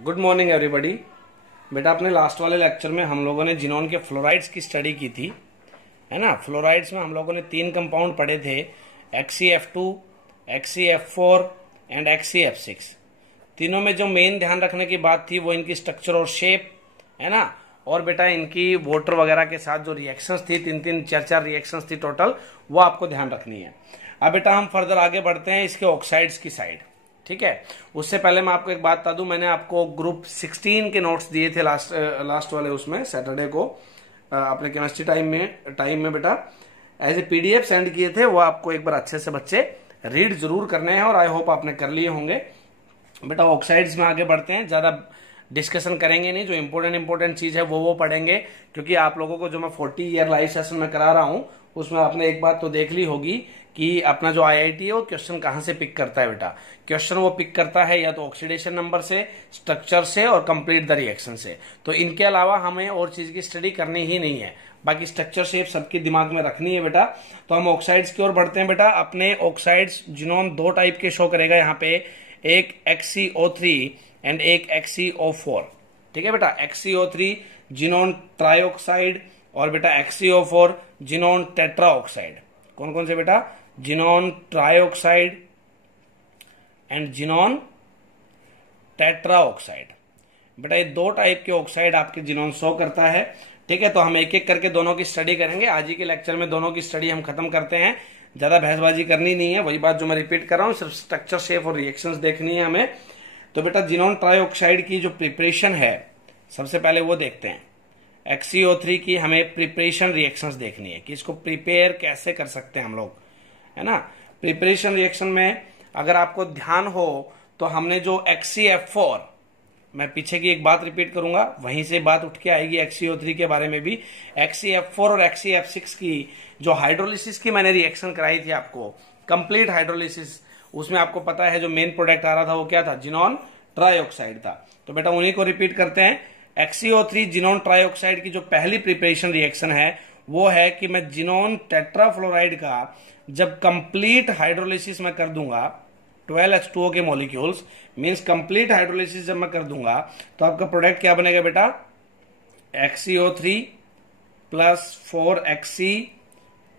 Good morning everybody. बेटा अपने last वाले लेक्चर में हम लोगों ने जिनोन के फ्लोराइड्स की स्टडी की थी, है ना। फ्लोराइड्स में हम लोगों ने 3 कंपाउंड पढ़े थे, XeF2, XeF4 एंड XeF6। तीनों में जो मेन ध्यान रखने की बात थी वो इनकी स्ट्रक्चर और शेप, है ना। और बेटा इनकी वाटर वगैरह के साथ जो रिएक्शंस थी, 3-4 रिएक्शंस थी टोटल, वो आपको ध्यान रखनी है। अब बेटा हम फर्दर आगे बढ़ते हैं इसके ऑक्साइड्स की साइड, ठीक है। उससे पहले मैं आपको एक बात बता दूं, मैंने आपको ग्रुप 16 के नोट्स दिए थे लास्ट वाले उसमें सैटरडे को अपने केमिस्ट्री टाइम में बेटा एज ए पीडीएफ सेंड किए थे। वो आपको एक बार अच्छे से बच्चे रीड जरूर करने हैं और आई होप आपने कर लिए होंगे। बेटा ऑक्साइड्स में आगे बढ़ते हैं, ज्यादा डिस्कशन करेंगे नहीं, जो इंपॉर्टेंट चीज है वो पढ़ेंगे, क्योंकि आप लोगों को जो मैं 40 ईयर लाइव सेशन में करा रहा हूं उसमें आपने एक बात तो देख ली होगी कि अपना जो आईआईटी है वो क्वेश्चन कहां से पिक करता है। बेटा क्वेश्चन वो पिक करता है या तो ऑक्सीडेशन नंबर से, स्ट्रक्चर से और कंप्लीट द रिएक्शन से। तो इनके अलावा हमें और चीज की स्टडी करनी ही नहीं है, बाकी स्ट्रक्चर शेप सबके दिमाग में रखनी है बेटा। तो हम ऑक्साइड्स की ओर बढ़ते हैं बेटा। अपने ऑक्साइड्स जिनोन 2 टाइप के शो करेगा यहाँ पे, एक XeO3 एंड एक XeO4, ठीक है बेटा। XeO3 जिनोन ट्राइऑक्साइड और बेटा XeO4 जिनोन टेट्राऑक्साइड। कौन कौन से बेटा? Xenon trioxide and xenon tetroxide. बेटा ये 2 टाइप के ऑक्साइड आपके जिनोन शो करता है, ठीक है। तो हम एक एक करके दोनों की स्टडी करेंगे। आज ही के लेक्चर में दोनों की स्टडी हम खत्म करते हैं, ज्यादा बहसबाजी करनी नहीं है, वही बात जो मैं रिपीट कर रहा हूं, सिर्फ स्ट्रक्चर शेप और रिएक्शंस देखनी है हमें। तो बेटा जिनोन ट्राइऑक्साइड की जो प्रिपरेशन है सबसे पहले वो देखते हैं। XeO3 की हमें प्रिपरेशन रिएक्शंस देखनी है कि इसको प्रिपेयर कैसे कर सकते हैं हम लोग, है ना। प्रिपरेशन रिएक्शन में अगर आपको ध्यान हो तो हमने जो XeF4, मैं पीछे की एक बात रिपीट करूंगा, वहीं से बात उठ के आएगी XeO3 के बारे में भी। XeF4 और XeF6 की जो हाइड्रोलिसिस की मैंने रिएक्शन कराई थी आपको, कंप्लीट हाइड्रोलिसिस, उसमें आपको पता है जो मेन प्रोडक्ट आ रहा था वो क्या था? जिनोन ट्राइऑक्साइड था। तो बेटा उन्हीं को रिपीट करते हैं। XeO3 जिनोन ट्राइऑक्साइड की जो पहली प्रिपरेशन रिएक्शन है वो है कि मैं जिनोन टेट्राफ्लोराइड का जब कंप्लीट हाइड्रोलिसिस मैं कर दूंगा, 12H2O के मॉलिक्यूल्स मींस कंप्लीट हाइड्रोलिसिस जब मैं कर दूंगा तो आपका प्रोडक्ट क्या बनेगा बेटा? XeO3 plus 4Xe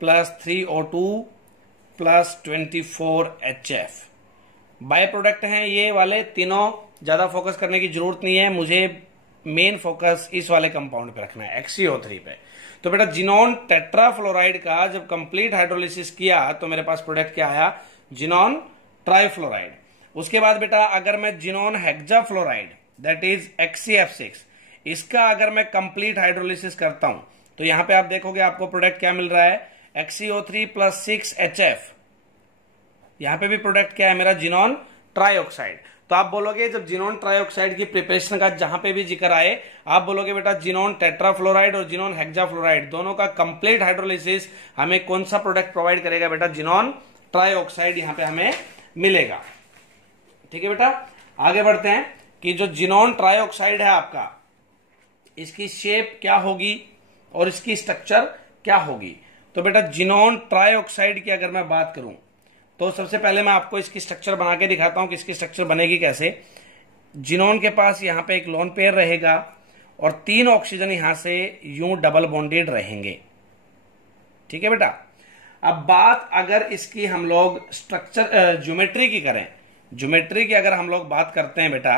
plus 3O2 plus 24HF। By product हैं ये वाले तीनों, ज्यादा फोकस करने की जरूरत नहीं है, मुझे मेन फोकस इस वाले कंपाउंड पे रखना है, XeO3 पे। तो बेटा जिनोन टेट्राफ्लोराइड का जब कंप्लीट हाइड्रोलिसिस किया तो मेरे पास प्रोडक्ट क्या आया? Xenon trifluoride. उसके बाद बेटा अगर मैं xenon hexafluoride that is XeF6, इसका अगर मैं कंप्लीट हाइड्रोलिसिस करता हूं तो यहां पे आप देखोगे आपको प्रोडक्ट क्या मिल रहा है? XeO3 plus 6HF। यहां पे भी प्रोडक्ट क्या है मेरा? Xenon trioxide. तो आप बोलोगे जब जिनोन ट्राइऑक्साइड की प्रिपरेशन का जहां पे भी जिक्र आए, आप बोलोगे बेटा जिनोन टेट्राफ्लोराइड और जिनोन हेक्साफ्लोराइड दोनों का कंप्लीट हाइड्रोलिसिस हमें कौन सा प्रोडक्ट प्रोवाइड करेगा बेटा? जिनोन ट्राइऑक्साइड यहां पे हमें मिलेगा, ठीक है बेटा। आगे बढ़ते हैं कि जो जिनोन ट्राइऑक्साइड है आपका, इसकी शेप क्या होगी और इसकी स्ट्रक्चर क्या होगी। तो बेटा जिनोन ट्राइऑक्साइड की अगर मैं बात करूं तो सबसे पहले मैं आपको इसकी स्ट्रक्चर बना के दिखाता हूं कि इसकी स्ट्रक्चर बनेगी कैसे। जिनोन के पास यहां पे एक लोन पेयर रहेगा और 3 ऑक्सीजन यहां से यूं डबल बॉन्डेड रहेंगे, ठीक है बेटा। अब बात अगर इसकी हम लोग स्ट्रक्चर ज्योमेट्री की करें, ज्योमेट्री की अगर हम लोग बात करते हैं बेटा,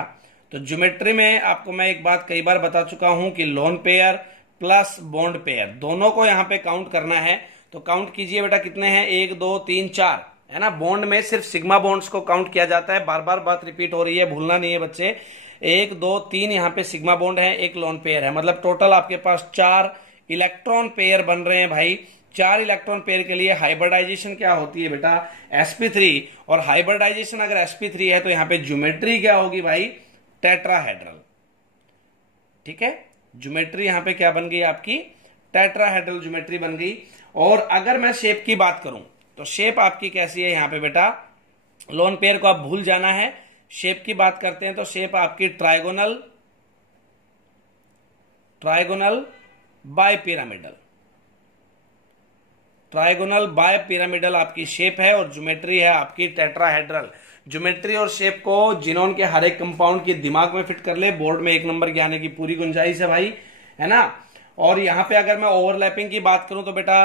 तो ज्योमेट्री में आपको मैं एक बात कई बार बता चुका हूं कि lone pair plus bond pair दोनों को यहां पे काउंट करना है। तो काउंट कीजिए बेटा कितने हैं? 1 2 3 4, है ना। बॉन्ड में सिर्फ सिग्मा बॉन्ड्स को काउंट किया जाता है, बार बार बात रिपीट हो रही है, भूलना नहीं है बच्चे। 1 2 3 यहां पे सिग्मा बॉन्ड है, एक लोन पेयर है, मतलब टोटल आपके पास 4 इलेक्ट्रॉन पेयर बन रहे हैं भाई। 4 इलेक्ट्रॉन पेयर के लिए हाइब्रिडाइजेशन क्या होती है बेटा? sp3। और हाइब्रिडाइजेशन अगर sp3 है तो यहां पे ज्योमेट्री क्या होगी भाई? टेट्राहेड्रल, ठीक है। ज्योमेट्री यहां पे क्या बन गई आपकी? टेट्राहेड्रल ज्योमेट्री बन गई। और अगर मैं शेप की बात करूं तो शेप आपकी कैसी है यहाँ पे बेटा? लोन पेयर को आप भूल जाना है। शेप की बात करते हैं तो शेप आपकी trigonal bipyramidal, trigonal bipyramidal आपकी शेप है और ज्योमेट्री है आपकी टेट्राहेड्रल। ज्योमेट्री और शेप को जिनोन के हर एक कंपाउंड के दिमाग में फिट कर ले, बोर्ड में 1 नंबर के आने की पूरी गुंजाइश है भाई, है ना। और यहाँ पे अगर मैं ओवरलैपिंग की बात करूं तो बेटा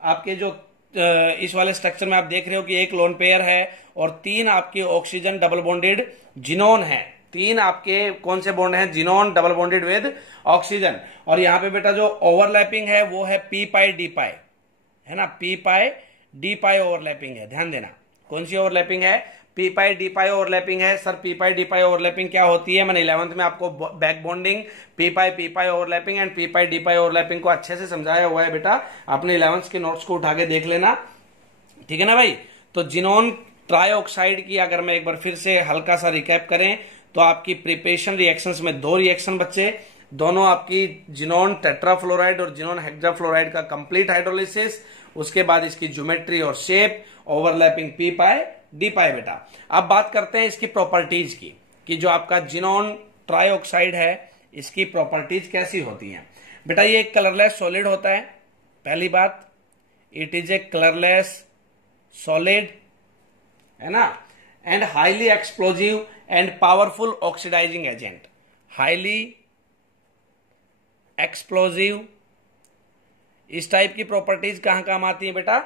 आपके जो इस वाले स्ट्रक्चर में आप देख रहे हो कि 1 लोन पेयर है और 3 आपके ऑक्सीजन डबल बॉन्डेड जिनोन है। 3 आपके कौन से बॉन्ड हैं? Xenon double bonded with oxygen. और यहाँ पे बेटा जो ओवरलैपिंग है वो है पी पाई डी पाई, है ना, पी पाई डी पाई ओवरलैपिंग है। ध्यान देना कौन सी ओवरलैपिंग है? पी पाई डी पाई ओवरलैपिंग है। सर पी पाई डी पाई ओवरलैपिंग क्या होती है? मैंने 11th में आपको back bonding, P pi overlapping and P pi D pi overlapping को अच्छे से समझाया हुआ है बेटा, अपने 11th के नोट्स को उठा के देख लेना, ठीक है ना भाई। तो जिनोन ट्राइऑक्साइड की अगर मैं एक बार फिर से हल्का सा रिकैप करें तो आपकी प्रिपरेशन रिएक्शंस में 2 रिएक्शन बच्चे, दोनों आपकी जिनोन टेट्राफ्लोराइड और जिनोन हेक्साफ्लोराइड का कंप्लीट हाइड्रोलिसिस, उसके बाद इसकी ज्योमेट्री और शेप, ओवरलैपिंग पी पाई डी पाई बेटा। अब बात करते हैं इसकी प्रॉपर्टीज की कि जो आपका जिनोन ट्राइऑक्साइड है इसकी प्रॉपर्टीज कैसी होती हैं बेटा। ये एक कलरलेस सॉलिड होता है, पहली बात, it is a colourless solid, है ना, and highly explosive and powerful oxidizing agent. Highly explosive, इस टाइप की प्रॉपर्टीज कहां काम आती है बेटा?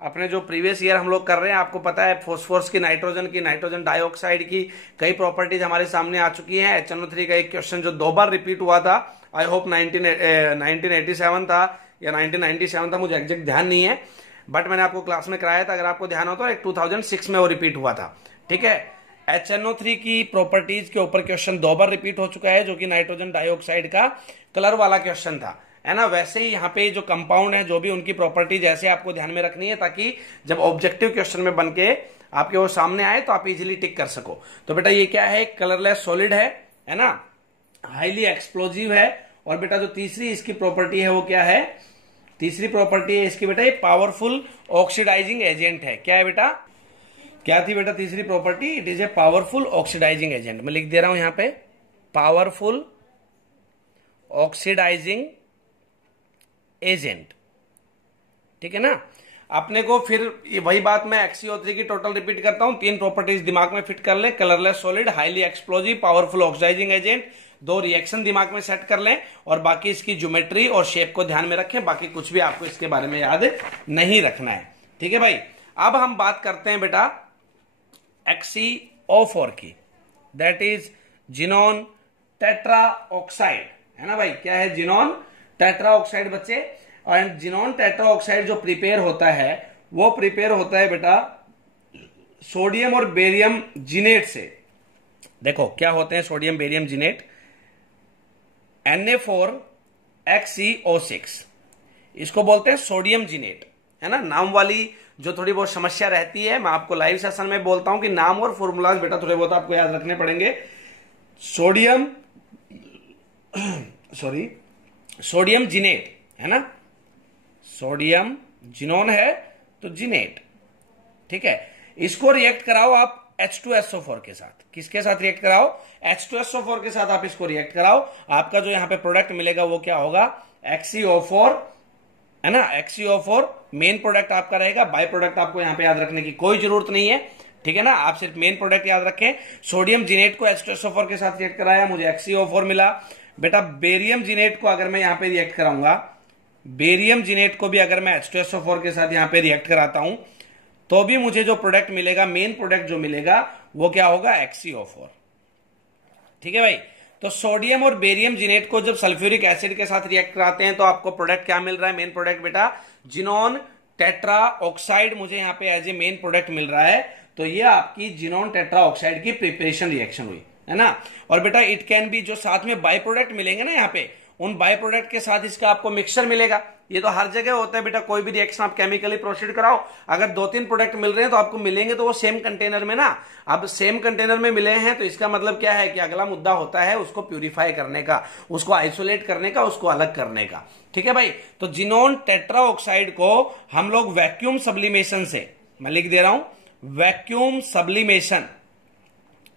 अपने जो प्रीवियस ईयर हम लोग कर रहे हैं, आपको पता है फॉस्फोरस की, नाइट्रोजन डाइऑक्साइड की कई प्रॉपर्टीज हमारे सामने आ चुकी हैं। HNO3 का एक क्वेश्चन जो 2 बार रिपीट हुआ था, आई होप 1987 था या 1997 था, मुझे एग्जैक्ट ध्यान नहीं है, बट मैंने आपको क्लास में कराया था, अगर आपको ध्यान हो तो, एक 2006 में वो रिपीट हुआ था, ठीक है। HNO3 की प्रॉपर्टीज के ऊपर क्वेश्चन 2 बार रिपीट हो चुका है, जो कि नाइट्रोजन डाइऑक्साइड का कलर वाला क्वेश्चन था, है ना। वैसे ही यहाँ पे जो कंपाउंड है, जो भी उनकी प्रॉपर्टीज ऐसे आपको ध्यान में रखनी है ताकि जब ऑब्जेक्टिव क्वेश्चन में बनके आपके वो सामने आए तो आप इजीली टिक कर सको। तो बेटा ये क्या है? कलरलेस सॉलिड है ना, हाईली एक्सप्लोजिव है, और बेटा जो तीसरी इसकी प्रॉपर्टी है वो क्या है? तीसरी प्रॉपर्टी है इसकी बेटा, ये पावरफुल ऑक्सीडाइजिंग एजेंट है। क्या है बेटा? क्या थी बेटा तीसरी property? It is a powerful oxidizing agent. मैं लिख दे रहा हूं यहां पे, पावरफुल ऑक्सीडाइजिंग एजेंट, ठीक है ना। अपने को फिर वही बात मैं XCO3 की टोटल रिपीट करता हूं, 3 प्रॉपर्टीज दिमाग में फिट कर ले, colourless solid, highly explosive, powerful oxidizing agent, 2 reaction दिमाग में सेट कर लें, और बाकी इसकी ज्योमेट्री और शेप को ध्यान में रखें, बाकी कुछ भी आपको इसके बारे में याद नहीं रखना है, ठीक है भाई। अब हम बात करते हैं बेटा XCO4 की, that is xenon tetra oxide, है ना भाई। क्या है? जिनोन टेट्रा ऑक्साइड बच्चे। और जिनोन टेट्रा ऑक्साइड जो प्रिपेयर होता है वो प्रिपेयर होता है बेटा सोडियम और बेरियम जिनेट से। देखो क्या होते हैं सोडियम बेरियम जिनेट? Na4HCO6, इसको बोलते हैं सोडियम जिनेट, है ना। नाम वाली जो थोड़ी बहुत समस्या रहती है, मैं आपको लाइव सेशन में बोलता हूं कि नाम और फॉर्मूलाज बेटा थोड़े बहुत आपको याद रखने पड़ेंगे। सोडियम जिनेट, है ना, सोडियम जिनोन है तो जिनेट, ठीक है। इसको रिएक्ट कराओ आप H2SO4 के साथ। किसके साथ रिएक्ट कराओ? H2SO4 के साथ आप इसको रिएक्ट कराओ। आपका जो यहां पे प्रोडक्ट मिलेगा वो क्या होगा? XCO4, है ना। XCO4 मेन प्रोडक्ट आपका रहेगा, बाय प्रोडक्ट आपको यहां पे याद रखने की कोई जरूरत नहीं है, ठीक है ना। आप सिर्फ मेन प्रोडक्ट याद रखें। सोडियम जिनेट को H2SO4 के साथ रिएक्ट कराया, मुझे XCO4 मिला। बेटा बेरियम जिनेट को अगर मैं यहां पे रिएक्ट कराऊंगा, बेरियम जिनेट को भी अगर मैं H2SO4 के साथ यहां पे रिएक्ट कराता हूं तो भी मुझे जो प्रोडक्ट मिलेगा, मेन प्रोडक्ट जो मिलेगा वो क्या होगा? XCO4, ठीक है भाई। तो सोडियम और बेरियम जिनेट को जब सल्फ्यूरिक एसिड के साथ रिएक्ट कराते हैं तो आपको प्रोडक्ट क्या मिल रहा है? मेन प्रोडक्ट बेटा जिनोन टेट्रा ऑक्साइड मुझे यहां पे एज ए मेन प्रोडक्ट मिल रहा है। तो ये आपकी जिनोन टेट्रा ऑक्साइड की प्रिपरेशन रिएक्शन हुई, है ना। और बेटा इट कैन बी, जो साथ में बाय प्रोडक्ट मिलेंगे ना यहाँ पे, उन बाय प्रोडक्ट के साथ इसका आपको मिक्सचर मिलेगा। ये तो हर जगह होता है बेटा, कोई भी रिएक्शन आप केमिकली प्रोसीड कराओ, अगर 2-3 प्रोडक्ट मिल रहे हैं तो आपको मिलेंगे तो वो सेम कंटेनर में ना। अब सेम कंटेनर में मिले हैं तो इसका मतलब क्या है कि अगला मुद्दा होता है उसको प्यूरिफाई करने का, उसको आइसोलेट करने का, उसको अलग करने का, ठीक है भाई। तो जिनोन टेट्रा ऑक्साइड को हम लोग वैक्यूम सब्लिमेशन से, मैं लिख दे रहा हूं वैक्यूम सब्लिमेशन,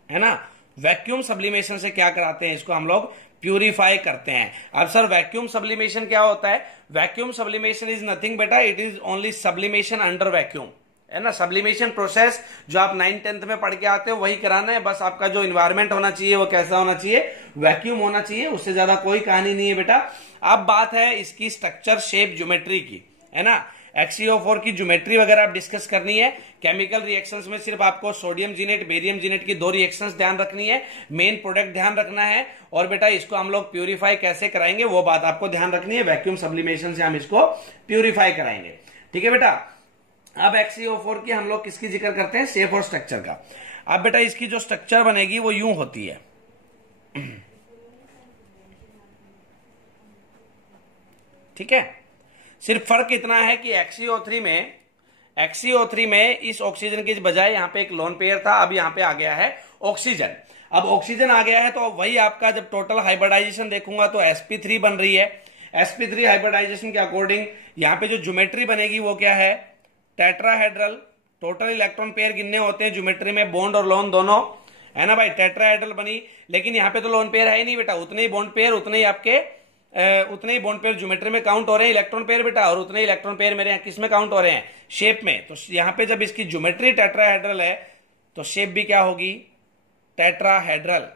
है ना, वैक्यूम सब्लिमेशन से क्या कराते हैं? इसको हम लोग प्यूरिफाई करते हैं। अब सर वैक्यूम सब्लिमेशन क्या होता है? वैक्यूम सब्लिमेशन इज नथिंग बेटा, it is only sublimation under vacuum, है ना। सब्लिमेशन प्रोसेस जो आप 9th-10th में पढ़ के आते हो वही कराना है, बस आपका जो इन्वायरमेंट होना चाहिए वो कैसा होना चाहिए, वैक्यूम होना चाहिए, उससे ज्यादा कोई कहानी नहीं है बेटा। अब बात है इसकी स्ट्रक्चर, शेप, ज्योमेट्री की, है ना। XeO4 की ज्योमेट्री वगैरह आप डिस्कस करनी है। केमिकल रिएक्शंस में सिर्फ आपको सोडियम जिनेट, बेरियम जिनेट की 2 रिएक्शंस ध्यान रखनी है, मेन प्रोडक्ट ध्यान रखना है, और बेटा इसको हम लोग प्यूरिफाई कैसे कराएंगे वो बात आपको ध्यान रखनी है। वैक्यूम सब्लिमेशन से हम इसको प्यूरिफाई कराएंगे, ठीक है बेटा। अब XeO4 की हम लोग किसकी जिक्र करते हैं, शेप और स्ट्रक्चर का। अब बेटा इसकी जो स्ट्रक्चर बनेगी वो यूं होती है, ठीक है। सिर्फ फर्क इतना है कि XeO3 में इस ऑक्सीजन के बजाय यहां पे एक लोन पेयर था, अब यहां पे आ गया है ऑक्सीजन। अब ऑक्सीजन आ गया है तो वही आपका जब टोटल हाइब्रिडाइजेशन देखूंगा तो sp3 बन रही है। sp3 हाइब्रिडाइजेशन के अकॉर्डिंग यहां पे जो ज्योमेट्री बनेगी वो क्या है, टेट्राहेड्रल। टोटल इलेक्ट्रॉन पेयर गिनने होते हैं ज्योमेट्री में, बॉन्ड और लोन दोनों, है ना भाई। टेट्राहेड्रल बनी, लेकिन यहां पे तो लोन पेयर है ही नहीं बेटा, उतने ही बॉन्ड पेयर, उतने ही बॉन्ड पेयर ज्योमेट्री में काउंट हो रहे हैं इलेक्ट्रॉन पेयर बेटा, और उतने ही इलेक्ट्रॉन पेयर मेरे यहाँ किस में काउंट हो रहे हैं, शेप में। तो यहाँ पे जब इसकी ज्योमेट्री टेट्राहेड्रल है तो शेप भी क्या होगी, टेट्राहेड्रल।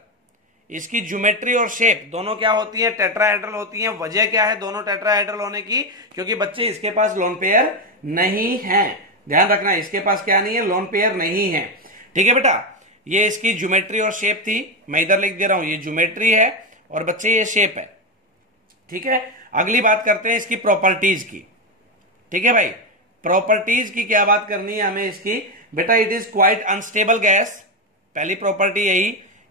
इसकी ज्योमेट्री और शेप दोनों क्या होती है, टेट्राहेड्रल होती है। वजह क्या है दोनों टेट्राहेड्रल होने की, क्योंकि बच्चे इसके पास लोन पेयर नहीं है, ध्यान रखना, इसके पास क्या नहीं है, लोन पेयर नहीं है, ठीक है बेटा। ये इसकी ज्योमेट्री और शेप थी, मैं इधर लिख दे रहा हूं, ये ज्योमेट्री है और बच्चे ये शेप है, ठीक है। अगली बात करते हैं इसकी प्रॉपर्टीज की, ठीक है भाई। प्रॉपर्टीज की क्या बात करनी है हमें इसकी, बेटा it is quite unstable gas. पहली प्रॉपर्टी यही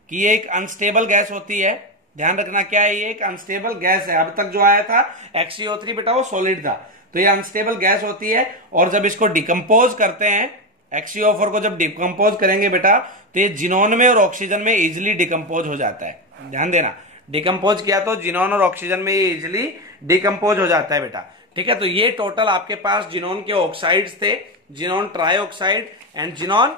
कि ये एक अनस्टेबल गैस होती है, ध्यान रखना क्या है, ये एक अनस्टेबल गैस है। अब तक जो आया था XeO3 बेटा वो सॉलिड था, तो ये अनस्टेबल गैस होती है। और जब इसको डिकम्पोज करते हैं, XeO4 को जब डिकम्पोज करेंगे बेटा तो ये जिनोन में और ऑक्सीजन में इजिली डिकम्पोज हो जाता है, ध्यान देना। डिकम्पोज किया तो जिनोन और ऑक्सीजन में ये इजिली डिकम्पोज हो जाता है बेटा, ठीक है। तो ये टोटल आपके पास जिनोन के ऑक्साइड्स थे, xenon trioxide and xenon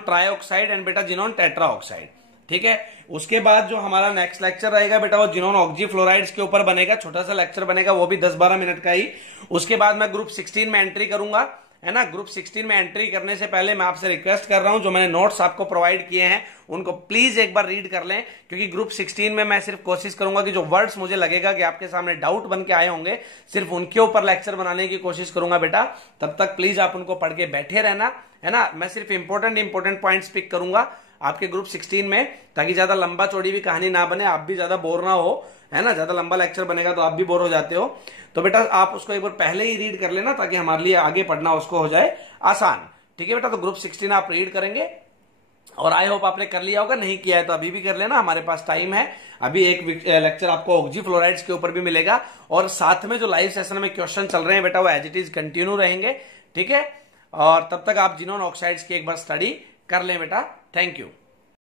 trioxide and बेटा जिनोन टेट्राऑक्साइड, ठीक है। उसके बाद जो हमारा नेक्स्ट लेक्चर रहेगा बेटा वो जिनोन ऑक्सीफ्लोराइड्स के ऊपर बनेगा, छोटा सा लेक्चर बनेगा, वो भी 10-12 मिनट का ही। उसके बाद मैं ग्रुप 16 में एंट्री करूंगा, है ना। ग्रुप 16 में एंट्री करने से पहले मैं आपसे रिक्वेस्ट कर रहा हूं, जो मैंने नोट्स आपको प्रोवाइड किए हैं उनको प्लीज एक बार रीड कर लें, क्योंकि ग्रुप 16 में मैं सिर्फ कोशिश करूंगा कि जो वर्ड्स मुझे लगेगा कि आपके सामने डाउट बन के आए होंगे, सिर्फ उनके ऊपर लेक्चर बनाने की कोशिश करूंगा बेटा। तब तक प्लीज आप उनको पढ़ के बैठे रहना, है ना। मैं सिर्फ इंपॉर्टेंट पॉइंट्स पिक करूंगा आपके ग्रुप 16 में, ताकि ज्यादा लंबा चौड़ी भी कहानी ना बने, आप भी ज्यादा बोर ना हो, है ना। ज्यादा लंबा लेक्चर बनेगा तो आप भी बोर हो जाते हो, तो बेटा आप उसको एक बार पहले ही रीड कर लेना, ताकि हमारे लिए आगे पढ़ना उसको हो जाए आसान, ठीक है बेटा। तो ग्रुप 16 आप रीड करेंगे, और आई होप आपने कर लिया होगा, नहीं किया है तो अभी भी कर लेना, हमारे पास टाइम है। अभी एक लेक्चर आपको ऑक्सीफ्लोराइड्स के ऊपर भी मिलेगा, और साथ में जो लाइव सेशन में क्वेश्चन चल रहे हैं बेटा वो एज इट इज कंटिन्यू रहेंगे, ठीक है। और तब तक आप जिनोन ऑक्साइड्स की एक बार स्टडी कर लें बेटा। Thank you.